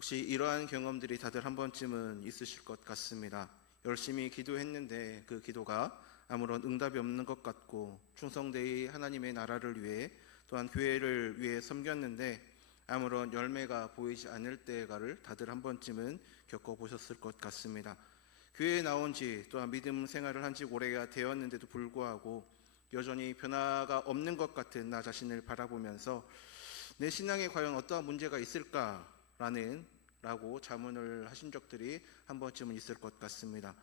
혹시 이러한 경험들이 다들 한 번쯤은 있으실 것 같습니다. 열심히 기도했는데 그 기도가 아무런 응답이 없는 것 같고, 충성되이 하나님의 나라를 위해 또한 교회를 위해 섬겼는데 아무런 열매가 보이지 않을 때가를 다들 한 번쯤은 겪어보셨을 것 같습니다. 교회에 나온 지 또한 믿음 생활을 한 지 오래가 되었는데도 불구하고 여전히 변화가 없는 것 같은 나 자신을 바라보면서 내 신앙에 과연 어떠한 문제가 있을까라고 자문을 하신 적들이 한 번쯤은 있을 것 같습니다.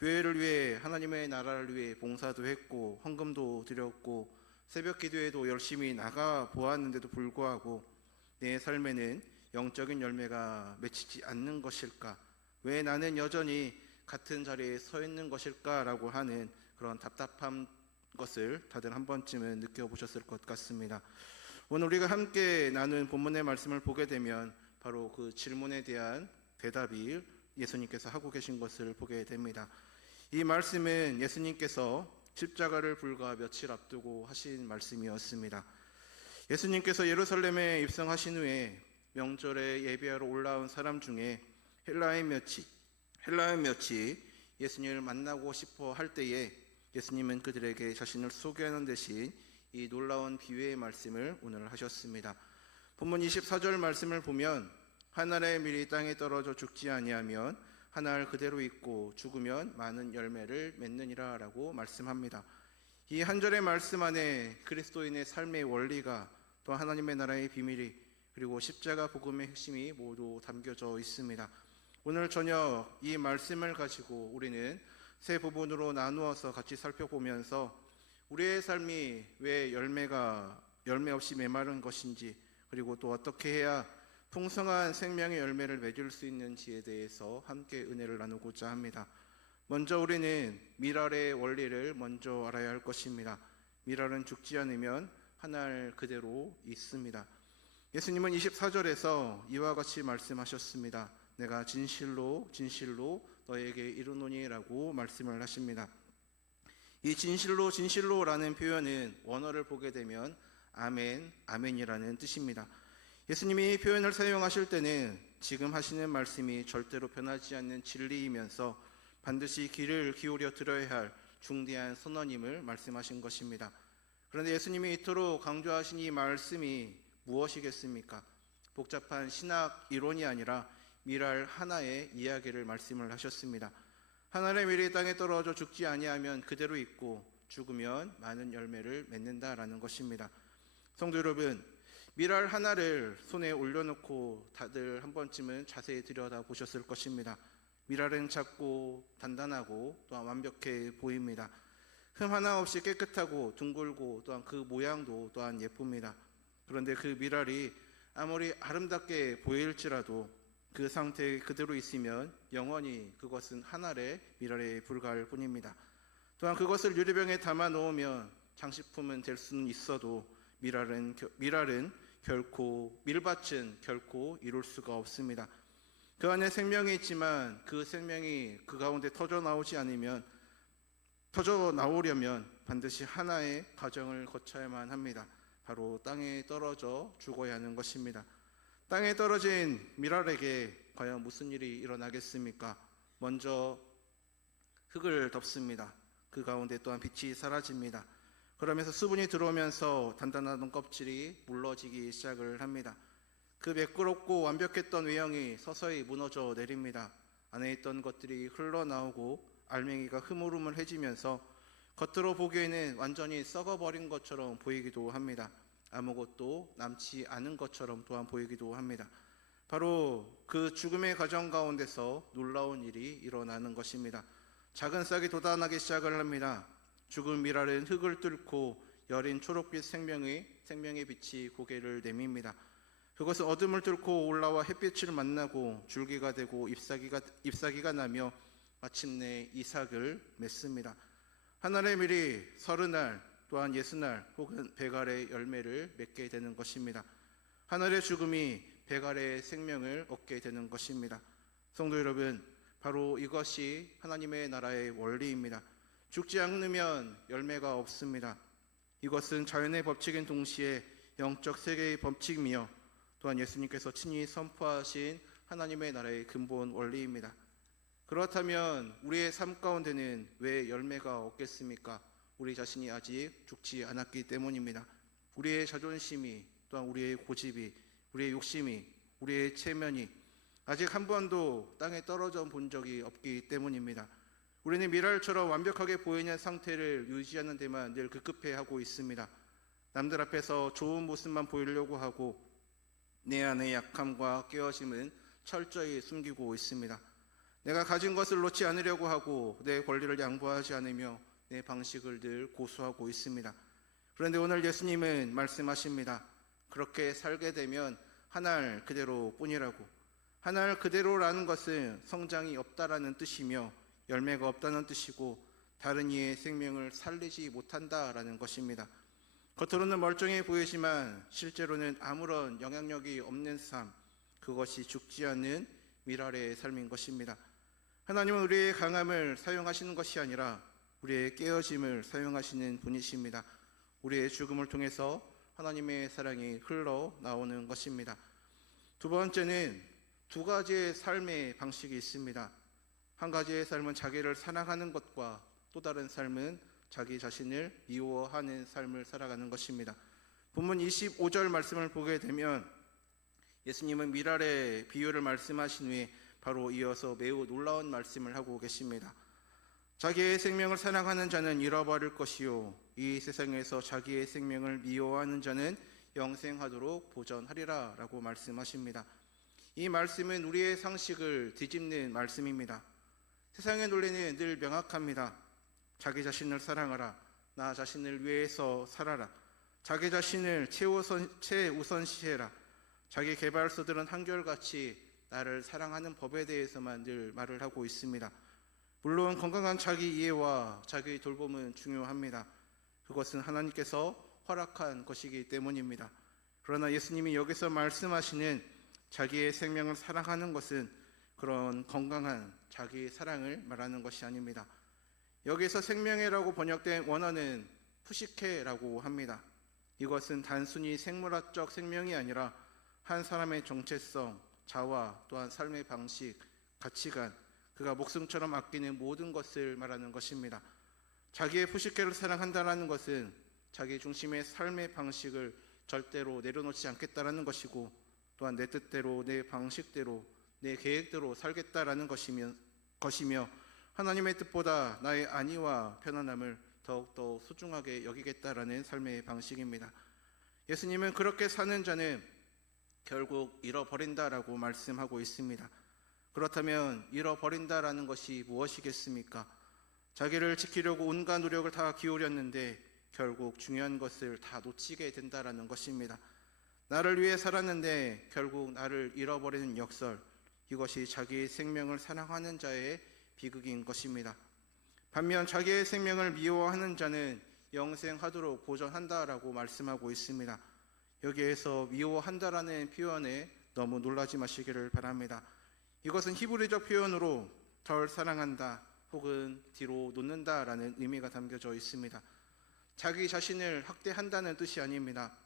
교회를 위해, 하나님의 나라를 위해 봉사도 했고 헌금도 드렸고 새벽 기도에도 열심히 나가 보았는데도 불구하고 내 삶에는 영적인 열매가 맺히지 않는 것일까? 왜 나는 여전히 같은 자리에 서 있는 것일까라고 하는 그런 답답한 것을 다들 한 번쯤은 느껴보셨을 것 같습니다. 오늘 우리가 함께 나눈 본문의 말씀을 보게 되면 바로 그 질문에 대한 대답이 예수님께서 하고 계신 것을 보게 됩니다. 이 말씀은 예수님께서 십자가를 불과 며칠 앞두고 하신 말씀이었습니다. 예수님께서 예루살렘에 입성하신 후에 명절에 예배하러 올라온 사람 중에 헬라인 몇이 예수님을 만나고 싶어 할 때에 예수님은 그들에게 자신을 소개하는 대신 이 놀라운 비유의 말씀을 오늘 하셨습니다. 본문 24절 말씀을 보면 한 알의 밀이 땅에 떨어져 죽지 아니하면 한 알 그대로 있고 죽으면 많은 열매를 맺느니라 라고 말씀합니다. 이 한 절의 말씀 안에 그리스도인의 삶의 원리가, 또 하나님의 나라의 비밀이, 그리고 십자가 복음의 핵심이 모두 담겨져 있습니다. 오늘 저녁 이 말씀을 가지고 우리는 세 부분으로 나누어서 같이 살펴보면서 우리의 삶이 왜 열매 없이 메마른 것인지, 그리고 또 어떻게 해야 풍성한 생명의 열매를 맺을 수 있는지에 대해서 함께 은혜를 나누고자 합니다. 먼저 우리는 밀알의 원리를 먼저 알아야 할 것입니다. 밀알은 죽지 않으면 한 알 그대로 있습니다. 예수님은 24절에서 이와 같이 말씀하셨습니다. 내가 진실로 진실로 너에게 이르노니 라고 말씀을 하십니다. 이 진실로라는 표현은 원어를 보게 되면 아멘, 아멘이라는 뜻입니다. 예수님이 이 표현을 사용하실 때는 지금 하시는 말씀이 절대로 변하지 않는 진리이면서 반드시 귀를 기울여 들어야 할 중대한 선언임을 말씀하신 것입니다. 그런데 예수님이 이토록 강조하신 이 말씀이 무엇이겠습니까? 복잡한 신학 이론이 아니라 밀알 하나의 이야기를 말씀을 하셨습니다. 한 알의 밀이 땅에 떨어져 죽지 아니하면 그대로 있고 죽으면 많은 열매를 맺는다라는 것입니다. 성도 여러분, 밀알 하나를 손에 올려놓고 다들 한 번쯤은 자세히 들여다보셨을 것입니다. 밀알은 작고 단단하고 또한 완벽해 보입니다. 흠 하나 없이 깨끗하고 둥글고 또한 그 모양도 또한 예쁩니다. 그런데 그 밀알이 아무리 아름답게 보일지라도 그 상태 그대로 있으면 영원히 그것은 한 알의 밀알에 불과할 뿐입니다. 또한 그것을 유리병에 담아 놓으면 장식품은 될 수는 있어도 밀밭은 결코 이룰 수가 없습니다. 그 안에 생명이 있지만 그 생명이 그 가운데 터져 나오려면 반드시 하나의 과정을 거쳐야만 합니다. 바로 땅에 떨어져 죽어야 하는 것입니다. 땅에 떨어진 밀알에게 과연 무슨 일이 일어나겠습니까? 먼저 흙을 덮습니다. 그 가운데 또한 빛이 사라집니다. 그러면서 수분이 들어오면서 단단한 껍질이 물러지기 시작을 합니다. 그 매끄럽고 완벽했던 외형이 서서히 무너져 내립니다. 안에 있던 것들이 흘러나오고 알맹이가 흐물흐물해지면서 겉으로 보기에는 완전히 썩어버린 것처럼 보이기도 합니다. 아무것도 남지 않은 것처럼 또한 보이기도 합니다. 바로 그 죽음의 과정 가운데서 놀라운 일이 일어나는 것입니다. 작은 싹이 돋아나기 시작을 합니다. 죽은 밀알은 흙을 뚫고 여린 초록빛 생명의 빛이 고개를 내밉니다. 그것은 어둠을 뚫고 올라와 햇빛을 만나고 줄기가 되고 잎사귀가 나며 마침내 이삭을 맺습니다. 한 알의 밀이 30알 또한 60알 혹은 100알의 열매를 맺게 되는 것입니다. 한 알의 죽음이 100알의 생명을 얻게 되는 것입니다. 성도 여러분, 바로 이것이 하나님의 나라의 원리입니다. 죽지 않으면 열매가 없습니다. 이것은 자연의 법칙인 동시에 영적 세계의 법칙이며 또한 예수님께서 친히 선포하신 하나님의 나라의 근본 원리입니다. 그렇다면 우리의 삶 가운데는 왜 열매가 없겠습니까? 우리 자신이 아직 죽지 않았기 때문입니다. 우리의 자존심이, 또한 우리의 고집이, 우리의 욕심이, 우리의 체면이 아직 한 번도 땅에 떨어져 본 적이 없기 때문입니다. 우리는 미랄처럼 완벽하게 보이는 상태를 유지하는 데만 늘 급급해하고 있습니다. 남들 앞에서 좋은 모습만 보이려고 하고 내 안의 약함과 깨어짐은 철저히 숨기고 있습니다. 내가 가진 것을 놓지 않으려고 하고 내 권리를 양보하지 않으며 내 방식을 늘 고수하고 있습니다. 그런데 오늘 예수님은 말씀하십니다. 그렇게 살게 되면 하늘 그대로 뿐이라고. 하늘 그대로라는 것은 성장이 없다라는 뜻이며 열매가 없다는 뜻이고 다른 이의 생명을 살리지 못한다라는 것입니다. 겉으로는 멀쩡해 보이지만 실제로는 아무런 영향력이 없는 삶, 그것이 죽지 않는 미랄의 삶인 것입니다. 하나님은 우리의 강함을 사용하시는 것이 아니라 우리의 깨어짐을 사용하시는 분이십니다. 우리의 죽음을 통해서 하나님의 사랑이 흘러나오는 것입니다. 두 번째는 두 가지의 삶의 방식이 있습니다. 한 가지의 삶은 자기를 사랑하는 것과 또 다른 삶은 자기 자신을 미워하는 삶을 살아가는 것입니다. 본문 25절 말씀을 보게 되면 예수님은 미랄의 비유를 말씀하신 후에 바로 이어서 매우 놀라운 말씀을 하고 계십니다. 자기의 생명을 사랑하는 자는 잃어버릴 것이요 이 세상에서 자기의 생명을 미워하는 자는 영생하도록 보전하리라 라고 말씀하십니다. 이 말씀은 우리의 상식을 뒤집는 말씀입니다. 세상의 논리는 늘 명확합니다. 자기 자신을 사랑하라. 나 자신을 위해서 살아라. 자기 자신을 최우선시해라. 자기 개발서들은 한결같이 나를 사랑하는 법에 대해서만 늘 말을 하고 있습니다. 물론 건강한 자기 이해와 자기 돌봄은 중요합니다. 그것은 하나님께서 허락한 것이기 때문입니다. 그러나 예수님이 여기서 말씀하시는 자기의 생명을 사랑하는 것은 그런 건강한 자기 사랑을 말하는 것이 아닙니다. 여기서 생명해라고 번역된 원어는 푸시케라고 합니다. 이것은 단순히 생물학적 생명이 아니라 한 사람의 정체성, 자화, 또한 삶의 방식, 가치관, 그가 목숨처럼 아끼는 모든 것을 말하는 것입니다. 자기의 푸시케를 사랑한다는 것은 자기 중심의 삶의 방식을 절대로 내려놓지 않겠다라는 것이고 또한 내 뜻대로, 내 방식대로, 내 계획대로 살겠다라는 것이며 하나님의 뜻보다 나의 안위와 편안함을 더욱더 소중하게 여기겠다라는 삶의 방식입니다. 예수님은 그렇게 사는 자는 결국 잃어버린다라고 말씀하고 있습니다. 그렇다면 잃어버린다라는 것이 무엇이겠습니까? 자기를 지키려고 온갖 노력을 다 기울였는데 결국 중요한 것을 다 놓치게 된다라는 것입니다. 나를 위해 살았는데 결국 나를 잃어버리는 역설, 이것이 자기의 생명을 사랑하는 자의 비극인 것입니다. 반면 자기의 생명을 미워하는 자는 영생하도록 보전한다라고 말씀하고 있습니다. 여기에서 미워한다라는 표현에 너무 놀라지 마시기를 바랍니다. 이것은 히브리적 표현으로 덜 사랑한다 혹은 뒤로 놓는다라는 의미가 담겨져 있습니다. 자기 자신을 학대한다는 뜻이 아닙니다.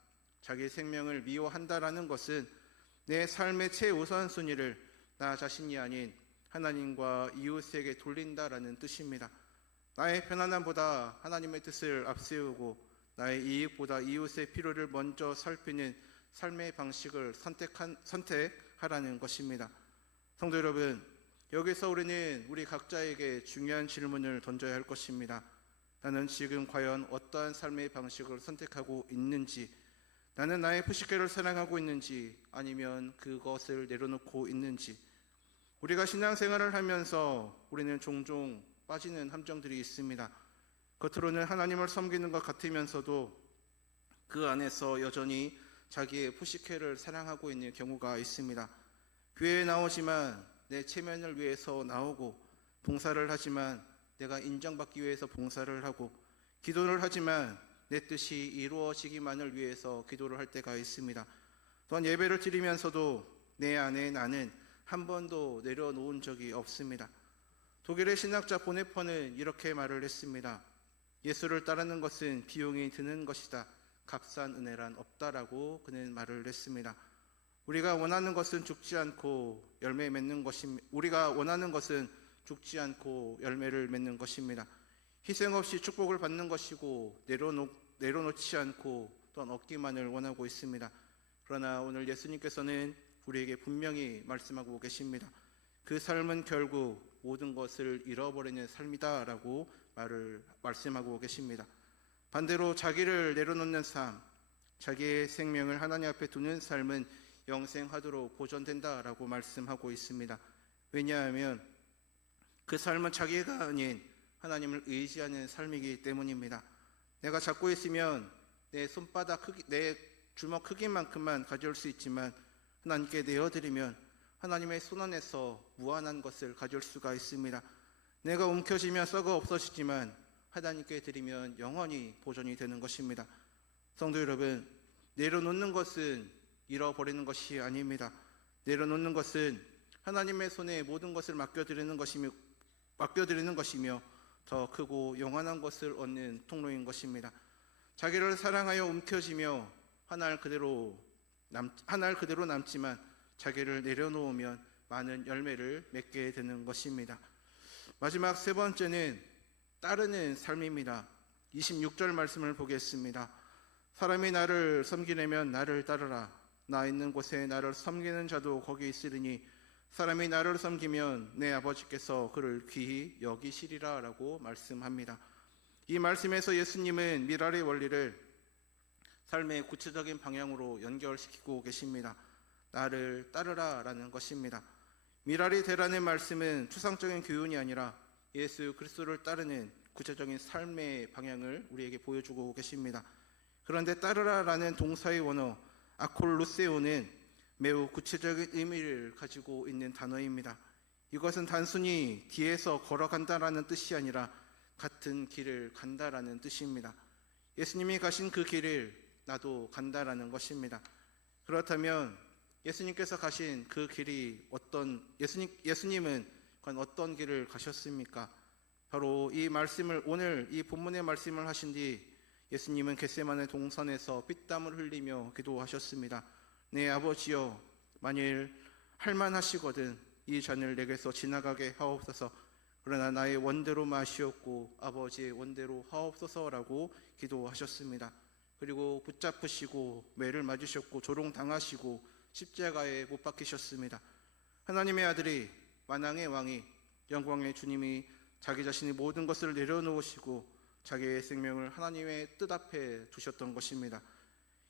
자기 생명을 미워한다라는 것은 내 삶의 최우선순위를 나 자신이 아닌 하나님과 이웃에게 돌린다라는 뜻입니다. 나의 편안함보다 하나님의 뜻을 앞세우고 나의 이익보다 이웃의 필요를 먼저 살피는 삶의 방식을 선택하라는 것입니다. 성도 여러분, 여기서 우리는 우리 각자에게 중요한 질문을 던져야 할 것입니다. 나는 지금 과연 어떠한 삶의 방식을 선택하고 있는지, 나는 나의 푸시케를 사랑하고 있는지 아니면 그것을 내려놓고 있는지. 우리가 신앙생활을 하면서 우리는 종종 빠지는 함정들이 있습니다. 겉으로는 하나님을 섬기는 것 같으면서도 그 안에서 여전히 자기의 푸시케를 사랑하고 있는 경우가 있습니다. 교회에 나오지만 내 체면을 위해서 나오고, 봉사를 하지만 내가 인정받기 위해서 봉사를 하고, 기도를 하지만 내 뜻이 이루어지기만을 위해서 기도를 할 때가 있습니다. 또한 예배를 드리면서도 내 안에 나는 한 번도 내려놓은 적이 없습니다. 독일의 신학자 보네퍼는 이렇게 말을 했습니다. 예수를 따르는 것은 비용이 드는 것이다. 값싼 은혜란 없다라고 그는 말을 했습니다. 우리가 원하는 것은 죽지 않고 열매 맺는 것입니다. 우리가 원하는 것은 죽지 않고 열매를 맺는 것입니다. 희생 없이 축복을 받는 것이고 내려놓지 않고 또한 얻기만을 원하고 있습니다. 그러나 오늘 예수님께서는 우리에게 분명히 말씀하고 계십니다. 그 삶은 결국 모든 것을 잃어버리는 삶이다라고 말씀하고 계십니다. 반대로 자기를 내려놓는 삶, 자기의 생명을 하나님 앞에 두는 삶은 영생하도록 보존된다라고 말씀하고 있습니다. 왜냐하면 그 삶은 자기가 아닌 하나님을 의지하는 삶이기 때문입니다. 내가 잡고 있으면 내 손바닥 크기, 내 주먹 크기만큼만 가져올 수 있지만 하나님께 내어드리면 하나님의 손 안에서 무한한 것을 가져올 수가 있습니다. 내가 움켜쥐면 썩어 없어지지만 하나님께 드리면 영원히 보존이 되는 것입니다. 성도 여러분, 내려놓는 것은 잃어버리는 것이 아닙니다. 내려놓는 것은 하나님의 손에 모든 것을 맡겨드리는 것이며 더 크고 영원한 것을 얻는 통로인 것입니다. 자기를 사랑하여 움켜쥐며 한 알 그대로 남지만 자기를 내려놓으면 많은 열매를 맺게 되는 것입니다. 마지막 세 번째는 따르는 삶입니다. 26절 말씀을 보겠습니다. 사람이 나를 섬기려면 나를 따르라. 나 있는 곳에 나를 섬기는 자도 거기 있으리니 사람이 나를 섬기면 내 아버지께서 그를 귀히 여기시리라 라고 말씀합니다. 이 말씀에서 예수님은 미랄의 원리를 삶의 구체적인 방향으로 연결시키고 계십니다. 나를 따르라 라는 것입니다. 미랄이 되라는 말씀은 추상적인 교훈이 아니라 예수 그리스도를 따르는 구체적인 삶의 방향을 우리에게 보여주고 계십니다. 그런데 따르라 라는 동사의 원어 아콜루세오는 매우 구체적인 의미를 가지고 있는 단어입니다. 이것은 단순히 뒤에서 걸어간다라는 뜻이 아니라 같은 길을 간다라는 뜻입니다. 예수님이 가신 그 길을 나도 간다라는 것입니다. 그렇다면 예수님께서 가신 그 길이 예수님은 과연 어떤 길을 가셨습니까? 바로 이 말씀을 오늘 이 본문의 말씀을 하신 뒤 예수님은 겟세마네 동산에서 핏땀을 흘리며 기도하셨습니다. 내 아버지여, 만일 할만하시거든 이 잔을 내게서 지나가게 하옵소서. 그러나 나의 원대로 마시옵고 아버지의 원대로 하옵소서라고 기도하셨습니다. 그리고 붙잡으시고 매를 맞으셨고 조롱당하시고 십자가에 못 박히셨습니다. 하나님의 아들이, 만왕의 왕이, 영광의 주님이 자기 자신의 모든 것을 내려놓으시고 자기의 생명을 하나님의 뜻 앞에 두셨던 것입니다.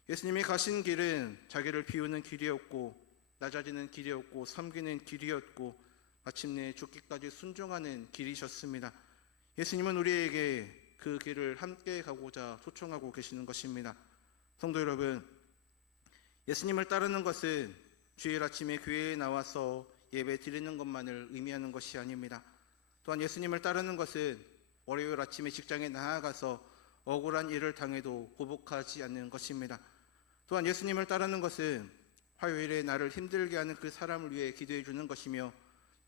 예수님이 가신 길은 자기를 비우는 길이었고 낮아지는 길이었고 섬기는 길이었고 마침내 죽기까지 순종하는 길이셨습니다. 예수님은 우리에게 그 길을 함께 가고자 초청하고 계시는 것입니다. 성도 여러분, 예수님을 따르는 것은 주일 아침에 교회에 나와서 예배 드리는 것만을 의미하는 것이 아닙니다. 또한 예수님을 따르는 것은 월요일 아침에 직장에 나아가서 억울한 일을 당해도 보복하지 않는 것입니다. 또한 예수님을 따르는 것은 화요일에 나를 힘들게 하는 그 사람을 위해 기도해 주는 것이며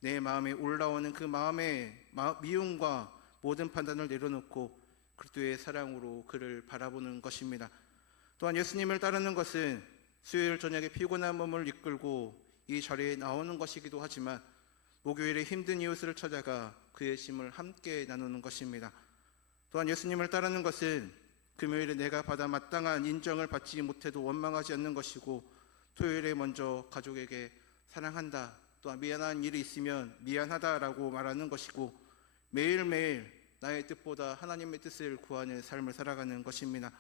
내 마음에 올라오는 그 마음의 미움과 모든 판단을 내려놓고 그리스도의 사랑으로 그를 바라보는 것입니다. 또한 예수님을 따르는 것은 수요일 저녁에 피곤한 몸을 이끌고 이 자리에 나오는 것이기도 하지만 목요일에 힘든 이웃을 찾아가 그의 짐을 함께 나누는 것입니다. 또한 예수님을 따르는 것은 금요일에 내가 받아 마땅한 인정을 받지 못해도 원망하지 않는 것이고 토요일에 먼저 가족에게 사랑한다, 또한 미안한 일이 있으면 미안하다라고 말하는 것이고 매일매일 나의 뜻보다 하나님의 뜻을 구하는 삶을 살아가는 것입니다.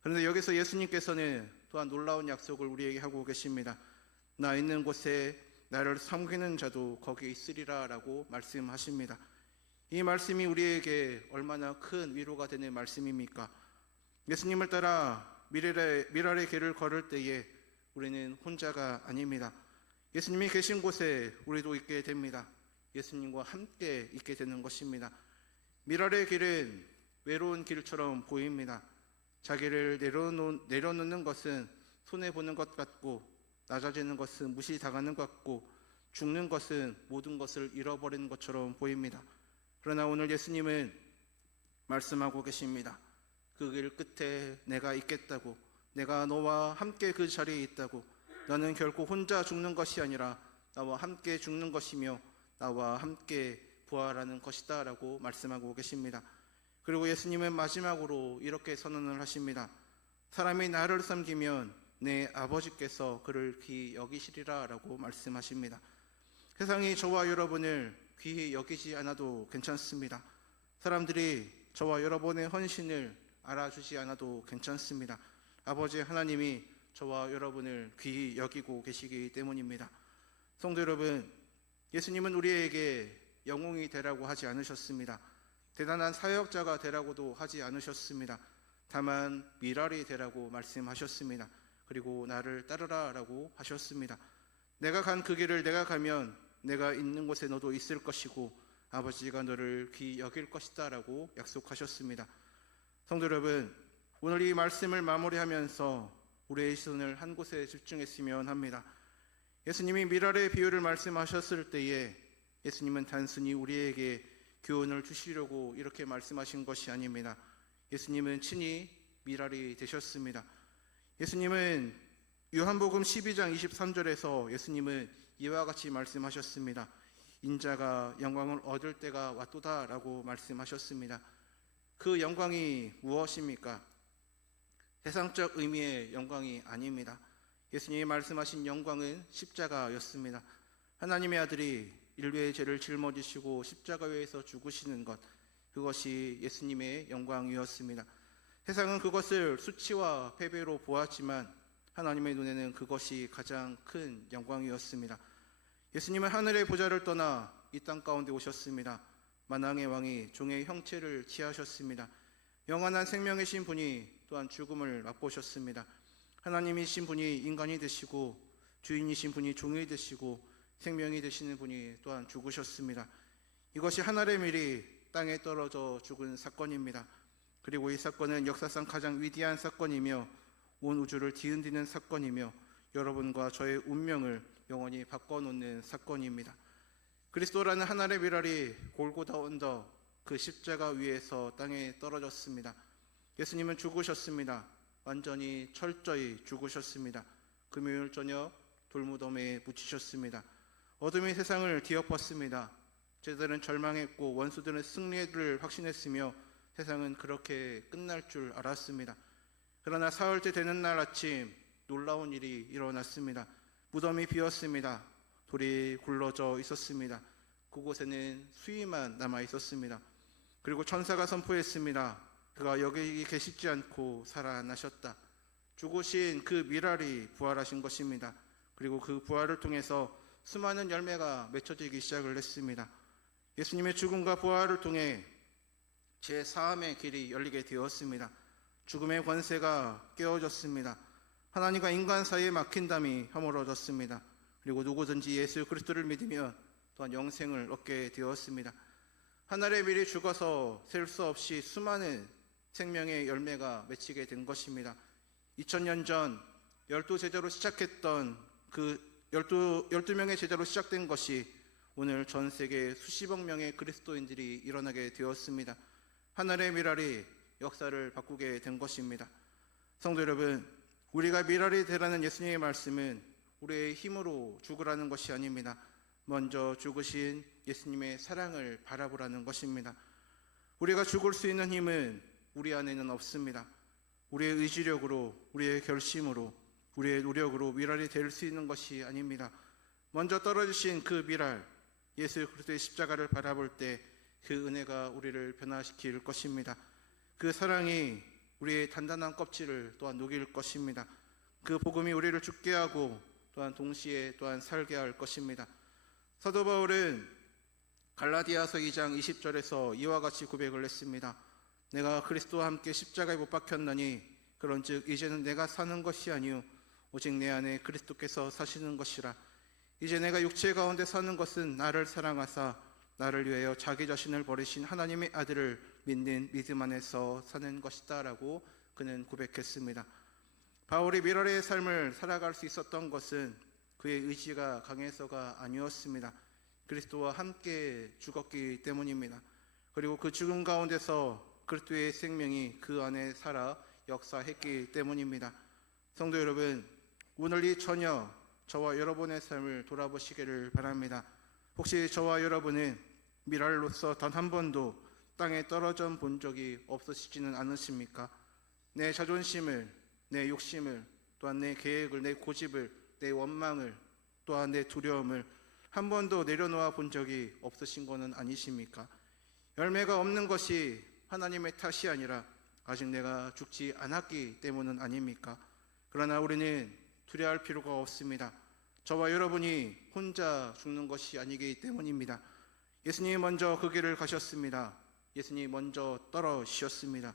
그런데 여기서 예수님께서는 또한 놀라운 약속을 우리에게 하고 계십니다. 나 있는 곳에 나를 섬기는 자도 거기 있으리라 라고 말씀하십니다. 이 말씀이 우리에게 얼마나 큰 위로가 되는 말씀입니까? 예수님을 따라 미랄의 길을 걸을 때에 우리는 혼자가 아닙니다. 예수님이 계신 곳에 우리도 있게 됩니다. 예수님과 함께 있게 되는 것입니다. 미랄의 길은 외로운 길처럼 보입니다. 자기를 내려놓는 것은 손해보는 것 같고 낮아지는 것은 무시당하는 것 같고 죽는 것은 모든 것을 잃어버리는 것처럼 보입니다. 그러나 오늘 예수님은 말씀하고 계십니다. 그 길 끝에 내가 있겠다고, 내가 너와 함께 그 자리에 있다고, 너는 결코 혼자 죽는 것이 아니라 나와 함께 죽는 것이며 나와 함께 부활하는 것이다 라고 말씀하고 계십니다. 그리고 예수님은 마지막으로 이렇게 선언을 하십니다. 사람이 나를 섬기면 내 아버지께서 그를 귀히 여기시리라 라고 말씀하십니다. 세상이 저와 여러분을 귀히 여기지 않아도 괜찮습니다. 사람들이 저와 여러분의 헌신을 알아주지 않아도 괜찮습니다. 아버지 하나님이 저와 여러분을 귀히 여기고 계시기 때문입니다. 성도 여러분, 예수님은 우리에게 영웅이 되라고 하지 않으셨습니다. 대단한 사역자가 되라고도 하지 않으셨습니다. 다만 미랄이 되라고 말씀하셨습니다. 그리고 나를 따르라 라고 하셨습니다. 내가 간 그 길을 내가 가면 내가 있는 곳에 너도 있을 것이고 아버지가 너를 귀히 여길 것이다 라고 약속하셨습니다. 성도 여러분, 오늘 이 말씀을 마무리하면서 우리의 시선을 한 곳에 집중했으면 합니다. 예수님이 미랄의 비유를 말씀하셨을 때에 예수님은 단순히 우리에게 교훈을 주시려고 이렇게 말씀하신 것이 아닙니다. 예수님은 친히 미랄이 되셨습니다. 예수님은 요한복음 12장 23절에서 예수님은 이와 같이 말씀하셨습니다. 인자가 영광을 얻을 때가 왔도다 라고 말씀하셨습니다. 그 영광이 무엇입니까? 세상적 의미의 영광이 아닙니다. 예수님이 말씀하신 영광은 십자가였습니다. 하나님의 아들이 인류의 죄를 짊어지시고 십자가 위에서 죽으시는 것, 그것이 예수님의 영광이었습니다. 세상은 그것을 수치와 패배로 보았지만 하나님의 눈에는 그것이 가장 큰 영광이었습니다. 예수님은 하늘의 보좌를 떠나 이 땅 가운데 오셨습니다. 만왕의 왕이 종의 형체를 취하셨습니다. 영원한 생명이신 분이 또한 죽음을 맛보셨습니다. 하나님이신 분이 인간이 되시고 주인이신 분이 종이 되시고 생명이 되시는 분이 또한 죽으셨습니다. 이것이 하늘의 밀이 땅에 떨어져 죽은 사건입니다. 그리고 이 사건은 역사상 가장 위대한 사건이며 온 우주를 뒤흔드는 사건이며 여러분과 저의 운명을 영원히 바꿔놓는 사건입니다. 그리스도라는 하늘의 미랄이 골고다 언덕 그 십자가 위에서 땅에 떨어졌습니다. 예수님은 죽으셨습니다. 완전히 철저히 죽으셨습니다. 금요일 저녁 돌무덤에 묻히셨습니다. 어둠이 세상을 뒤엎었습니다. 제자들은 절망했고 원수들은 승리를 확신했으며 세상은 그렇게 끝날 줄 알았습니다. 그러나 사흘째 되는 날 아침 놀라운 일이 일어났습니다. 무덤이 비었습니다. 돌이 굴러져 있었습니다. 그곳에는 수위만 남아 있었습니다. 그리고 천사가 선포했습니다. 그가 여기 계시지 않고 살아나셨다. 죽으신 그 미랄이 부활하신 것입니다. 그리고 그 부활을 통해서 수많은 열매가 맺혀지기 시작을 했습니다. 예수님의 죽음과 부활을 통해 제4함의 길이 열리게 되었습니다. 죽음의 권세가 깨어졌습니다. 하나님과 인간 사이에 막힌 담이 허물어졌습니다. 그리고 누구든지 예수 그리스도를 믿으면 또한 영생을 얻게 되었습니다. 하늘의 밀이 죽어서 셀 수 없이 수많은 생명의 열매가 맺히게 된 것입니다. 2000년 전 12제자로 시작했던 그 12명의 제자로 시작된 것이 오늘 전 세계 수십억 명의 그리스도인들이 일어나게 되었습니다. 하늘의 미랄이 역사를 바꾸게 된 것입니다. 성도 여러분, 우리가 미랄이 되라는 예수님의 말씀은 우리의 힘으로 죽으라는 것이 아닙니다. 먼저 죽으신 예수님의 사랑을 바라보라는 것입니다. 우리가 죽을 수 있는 힘은 우리 안에는 없습니다. 우리의 의지력으로, 우리의 결심으로, 우리의 노력으로 미랄이 될 수 있는 것이 아닙니다. 먼저 떨어지신 그 미랄, 예수 그리스도의 십자가를 바라볼 때 그 은혜가 우리를 변화시킬 것입니다. 그 사랑이 우리의 단단한 껍질을 또한 녹일 것입니다. 그 복음이 우리를 죽게 하고 또한 동시에 또한 살게 할 것입니다. 사도 바울은 갈라디아서 2장 20절에서 이와 같이 고백을 했습니다. 내가 그리스도와 함께 십자가에 못 박혔나니 그런즉 이제는 내가 사는 것이 아니요 오직 내 안에 그리스도께서 사시는 것이라. 이제 내가 육체 가운데 사는 것은 나를 사랑하사 나를 위하여 자기 자신을 버리신 하나님의 아들을 믿는 믿음 안에서 사는 것이다 라고 그는 고백했습니다. 바울이 미랄의 삶을 살아갈 수 있었던 것은 그의 의지가 강해서가 아니었습니다. 그리스도와 함께 죽었기 때문입니다. 그리고 그 죽음 가운데서 그리스도의 생명이 그 안에 살아 역사했기 때문입니다. 성도 여러분, 오늘 이 저녁 저와 여러분의 삶을 돌아보시기를 바랍니다. 혹시 저와 여러분은 미랄로서 단 한 번도 땅에 떨어져 본 적이 없으시지는 않으십니까? 내 자존심을, 내 욕심을, 또한 내 계획을, 내 고집을, 내 원망을, 또한 내 두려움을 한 번도 내려놓아 본 적이 없으신 것은 아니십니까? 열매가 없는 것이 하나님의 탓이 아니라 아직 내가 죽지 않았기 때문은 아닙니까? 그러나 우리는 두려워할 필요가 없습니다. 저와 여러분이 혼자 죽는 것이 아니기 때문입니다. 예수님이 먼저 그 길을 가셨습니다. 예수님이 먼저 떨어지셨습니다.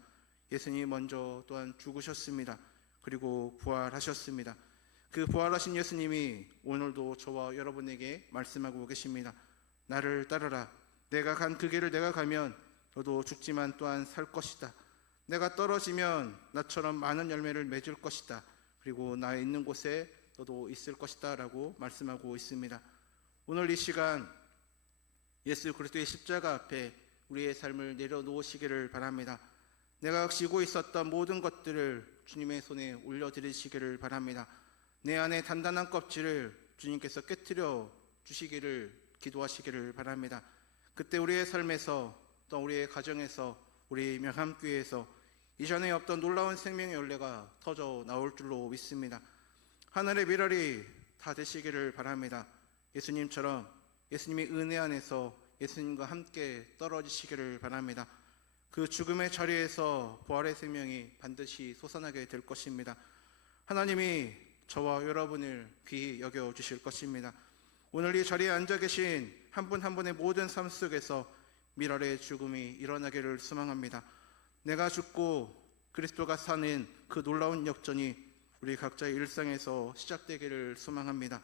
예수님이 먼저 또한 죽으셨습니다. 그리고 부활하셨습니다. 그 부활하신 예수님이 오늘도 저와 여러분에게 말씀하고 계십니다. 나를 따르라. 내가 간 그 길을 내가 가면 너도 죽지만 또한 살 것이다. 내가 떨어지면 나처럼 많은 열매를 맺을 것이다. 그리고 나 있는 곳에 너도 있을 것이다 라고 말씀하고 있습니다. 오늘 이 시간 예수 그리스도의 십자가 앞에 우리의 삶을 내려놓으시기를 바랍니다. 내가 지고 있었던 모든 것들을 주님의 손에 올려드리시기를 바랍니다. 내 안에 단단한 껍질을 주님께서 깨트려 주시기를 기도하시기를 바랍니다. 그때 우리의 삶에서 또 우리의 가정에서 우리 명함교회에서 이전에 없던 놀라운 생명의 열매가 터져 나올 줄로 믿습니다. 하늘의 미랄이 다 되시기를 바랍니다. 예수님처럼 예수님의 은혜 안에서 예수님과 함께 떨어지시기를 바랍니다. 그 죽음의 자리에서 부활의 생명이 반드시 솟아나게 될 것입니다. 하나님이 저와 여러분을 귀히 여겨주실 것입니다. 오늘 이 자리에 앉아 계신 한 분 한 분의 모든 삶 속에서 미랄의 죽음이 일어나기를 소망합니다. 내가 죽고 그리스도가 사는 그 놀라운 역전이 우리 각자의 일상에서 시작되기를 소망합니다.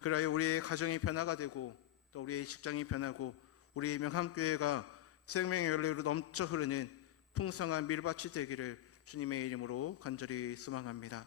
그래야 우리의 가정이 변화가 되고 또 우리의 직장이 변하고 우리 명함교회가 생명의 열매로 넘쳐 흐르는 풍성한 밀밭이 되기를 주님의 이름으로 간절히 소망합니다.